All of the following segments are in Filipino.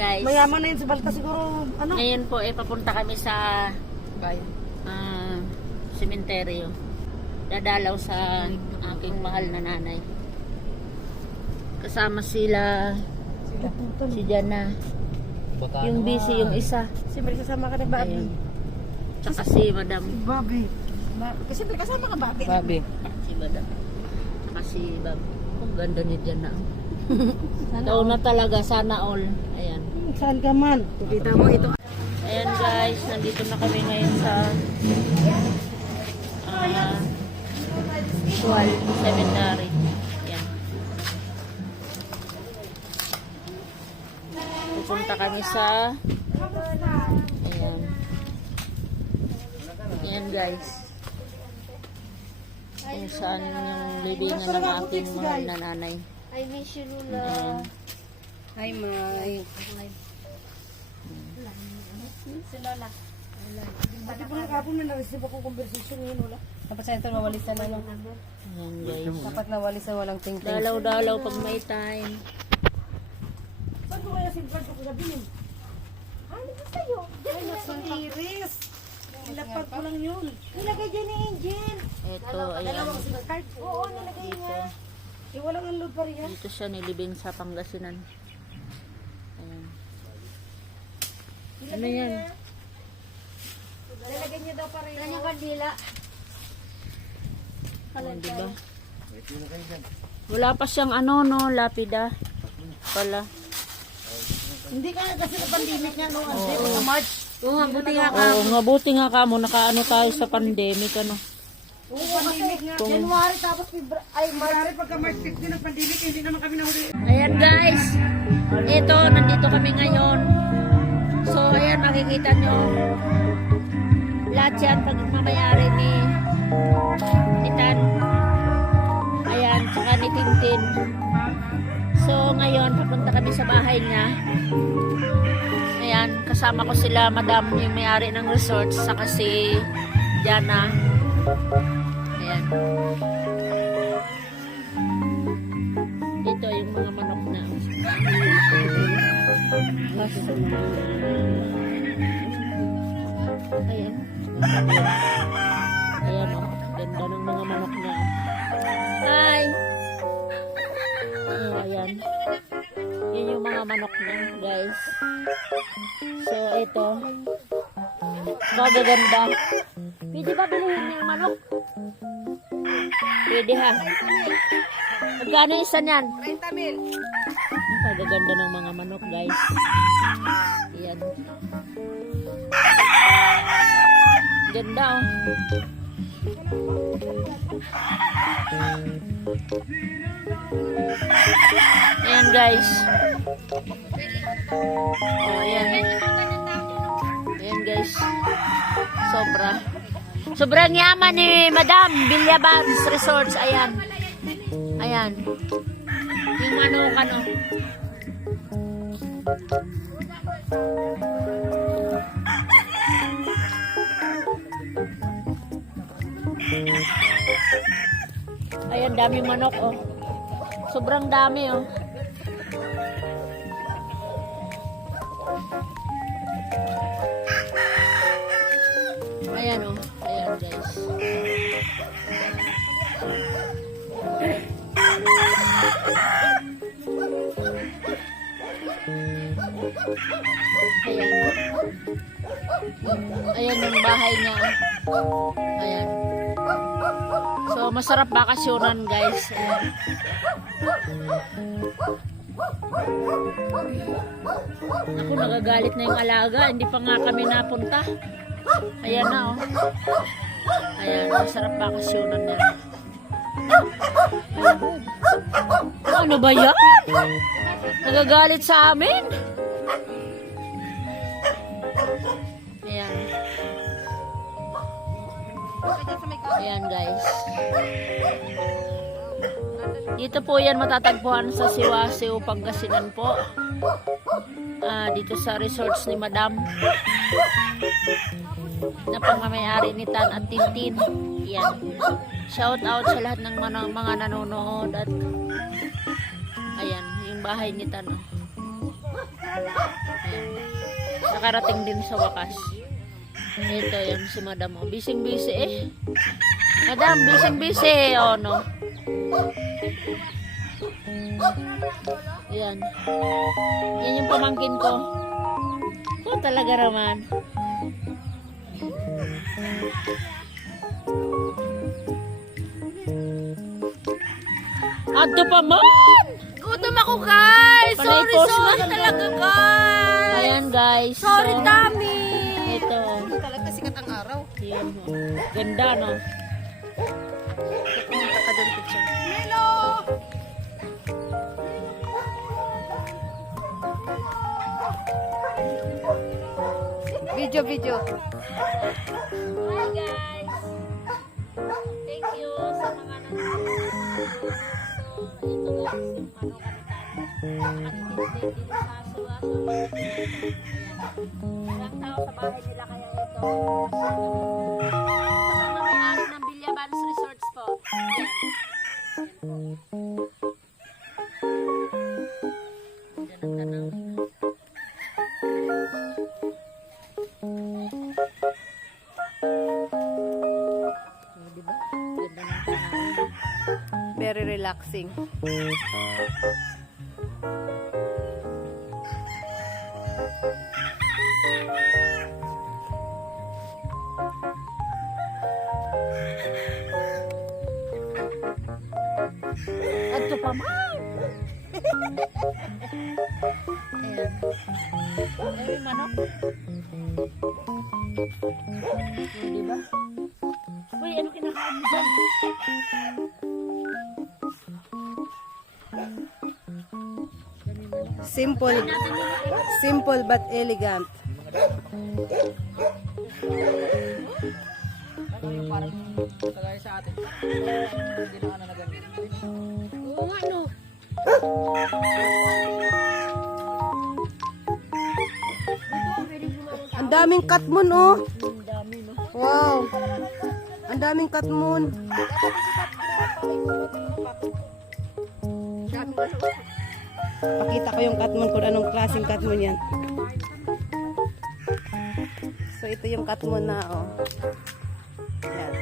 guys. Mayaman na yun sa Balta siguro. Ano? Ngayon po, papunta kami sa Bayan. sementeryo. Dadalaw sa aking mahal na nanay. Kasama sila, si Jana. Yung busy, yung isa. Siyempre kasama ka ng Bobby. Ayun. Tsaka si Madam. Bobby. Kasi kasama ka Bobby. Babi. Si Madam. Tsaka si Bob. Ang ganda ni Jana. Ikaw na talaga, sana all. Ayan. Saan ka man? Kita mo ito. Ayan guys, nandito na kami ngayon sa Sual Cemetery. Ayan. Pupunta kami sa ayan. Ayan guys. Kung saan yung libingan ng aking mahal na nanay. I miss you, Lula. Ayan. Hi, May. Si Lola. Pati po nakapon na na-receive akong conversation ngayon, wala. Dapat sa ito mawalisan na lang. Ayan guys. Dapat nawalisan walang ting-ting. Dalaw-dalaw pag may time. Saan ko kaya si Brad ko sabihin? Ano ba sa'yo? Ay, nasa Iris. Nilapag ko lang yun. Nilagay dyan ni Angel. Ito, ayan. Dalawang SIM card. Oo, nilagay niya. Eh, walang unload pa rin yan. Dito siya nilibing sa Pangasinan. Ayan. Ano yan? Nilagay niya daw pa rin. Kanyang kandila. Oh, diba? Wala pa siyang ano, no, lapida. Pala. Hindi ka kasi na pandemic nga, no? Ang sa March. Oo, buti nga. Oo, nga buti nga ka mo, nakaano tayo sa pandemic, ano. Oo, pandemic nga. January tapos ay March. March pagka March 16 ng pandemic, hindi naman kami nahuli. Ayan guys, ito, nandito kami ngayon. So, ayan, makikita nyo. Lahat yan, pagmamayari ni Tan. Ayan, tsaka ni Tintin. So, ngayon, papunta kami sa bahay niya. Ayan, kasama ko sila, Madam, yung may-ari ng resort, saka si Jana. Ayan. Dito yung mga manok na. Ayan. Ayan o. Ganda ng mga manok niya. Hi! Oh, ayan. Yun yung mga manok niya, guys. So, ito. Magaganda. Pwede ba bilhin niya yung manok? Pwede ha. Magkano isa niyan? 30 mil. Ang pagaganda ng mga manok, guys. Ayan. Ganda, oh. Ayan, guys. Oh, ayan. Ayan, guys. Sobrang yaman ni Madam Villabans Resorts. Ayan. Ayan. Yung manukan, oh. Ayan, daming manok, oh. Sobrang dami, oh. Ayan, oh. Ayan, guys. Ayan. Ayan yung bahay niya, oh. Ayan. So, masarap bakasyonan, guys. Ayan. Ako, nagagalit na yung alaga. Hindi pa nga kami napunta. Ayan na, oh. Ayan, masarap bakasyonan yan. Ano ba yan? Nagagalit sa amin? Ayan. Ayan, guys. Dito po yan matatagpuan sa Siwasiw, Pangasinan po. Dito sa resorts ni Madam. Na pangmamayari ni Tan at Tintin. Yan. Shout out sa lahat ng mga nanonood at ayan, yung bahay ni Tan. Oh. Nakarating din sa wakas. Ito yan si Madam. Oh. Bising-busy eh. Madam, bising-busy. Oh, no. Yan. Yan yung pamangkin ko. Oh, talaga naman. Adto pa man! Gutom ako, guys! Sorry, Panay-post sorry na. talaga, guys! Ayan guys. Sorry, So, Tami! ito. Talaga sikat ang araw. Yan. Oh. Ganda, no? Pumunta ka doon, picture. Video, video. Hi guys! Thank you sa mga nanonood. So, ito guys, yung ano kanitan. Nakatipid din sa aso-aso. Ayan. Ilang tao sa bahay nila kaya ito. Sa mga may-ari ng Bilyabans Resorts po. Ayan. Ayan ang tanawin. Oh, diba? Ganda ng tanawin. Very relaxing. Adto pa man. Ayan. Ay, manok. Yun, diba? Uy, ano kinakain mo dyan? Simple. Simple but elegant. Oo nga, no. Ang daming katmon, oh. Ang dami, no. Wow. Ang daming katmon. Pakita ko yung katmon kung anong klaseng katmon yan. So ito yung katmon na, oh. Yan.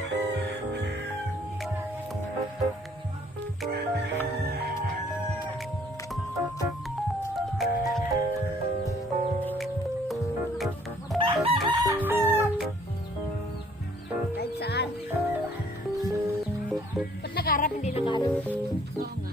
Kahit saan. Ba't nakaharap hindi nakaharap? Oo nga.